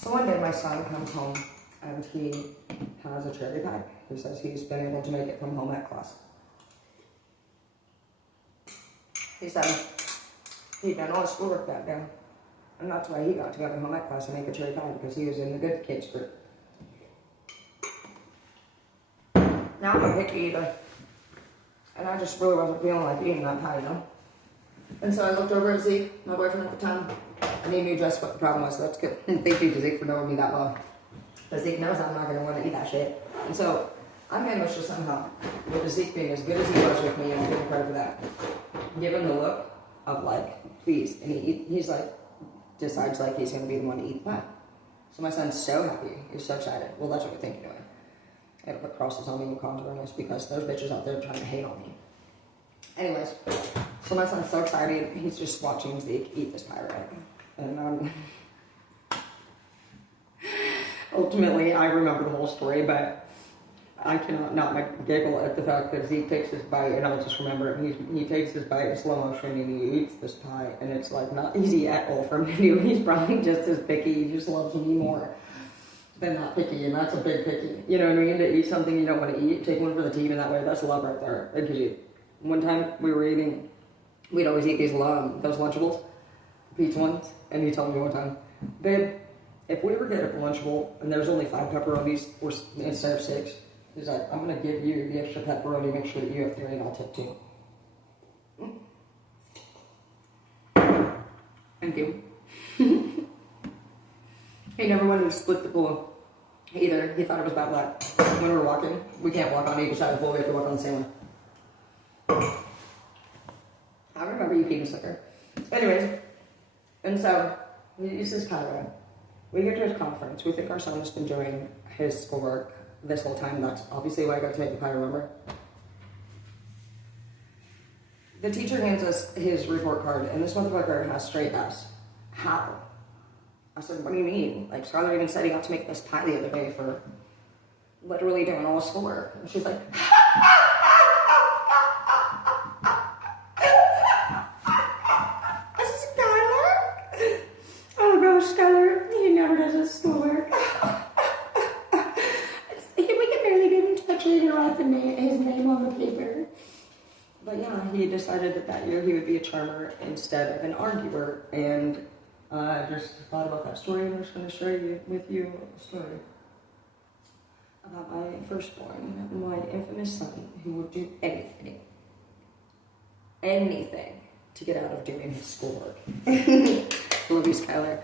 So one day my son comes home and he has a cherry pie. He says he's been able to make it from home ec class. He said he'd done all his schoolwork that day. And that's why he got to go to home ec class and make a cherry pie, because he was in the good kids group. Now I'm a picky eater. And I just really wasn't feeling like eating that pie, you know? And so I looked over at Zeke, my boyfriend at the time, and he knew just what the problem was. So that's good. Thank you to Zeke for knowing me that well. But Zeke knows I'm not going to want to eat that shit. And so I managed to somehow, with Zeke being as good as he was with me, and I'm giving credit for that, give him the look of like, please. And he's like, decides like he's going to be the one to eat the pie. So my son's so happy. He's so excited. Well, that's what we think anyway. I put crosses on me and cons on this because there's bitches out there trying to hate on me. Anyways, so my son's so excited. He's just watching Zeke eat this pie, right? And ultimately, I remember the whole story, but I cannot not giggle at the fact that Zeke takes his bite, and I'll just remember it. He takes his bite in slow motion, and he eats this pie, and it's like not easy at all for him to do. He's probably just as picky. He just loves me more than not picky, and that's a big picky. You know what I mean? To eat something you don't want to eat, take one for the team in that way. That's love right there. Because one time we were eating, we'd always eat those Lunchables, pizza ones, and he told me one time, babe, if we ever get a Lunchable and there's only 5 pepperonis instead of 6, he's like, I'm going to give you the extra pepperoni, make sure that you have 3 and I'll tip 2. Thank you. He never wanted to split the pool either. He thought it was bad luck. When we were walking, we can't walk on either side of the pool, we have to walk on the same one. I remember you being a sucker. Anyways, and so he says, Kyra, we get to his conference. We think our son has been doing his schoolwork this whole time. That's obviously why I got to make the pie, remember? The teacher hands us his report card, and this motherfucker has straight F's. How? I said, what do you mean? Like, Skylar even said he got to make this pie the other day for literally doing all his schoolwork. And she's like, Skylar? Oh gosh, Skylar, he never does his schoolwork. We can barely get him to actually write his name on the paper. But yeah, he decided that year he would be a charmer instead of an arguer, and I just thought about that story, and I'm just going to share with you a story about my firstborn, my infamous son, who would do anything to get out of doing his schoolwork. Love you, Skylar.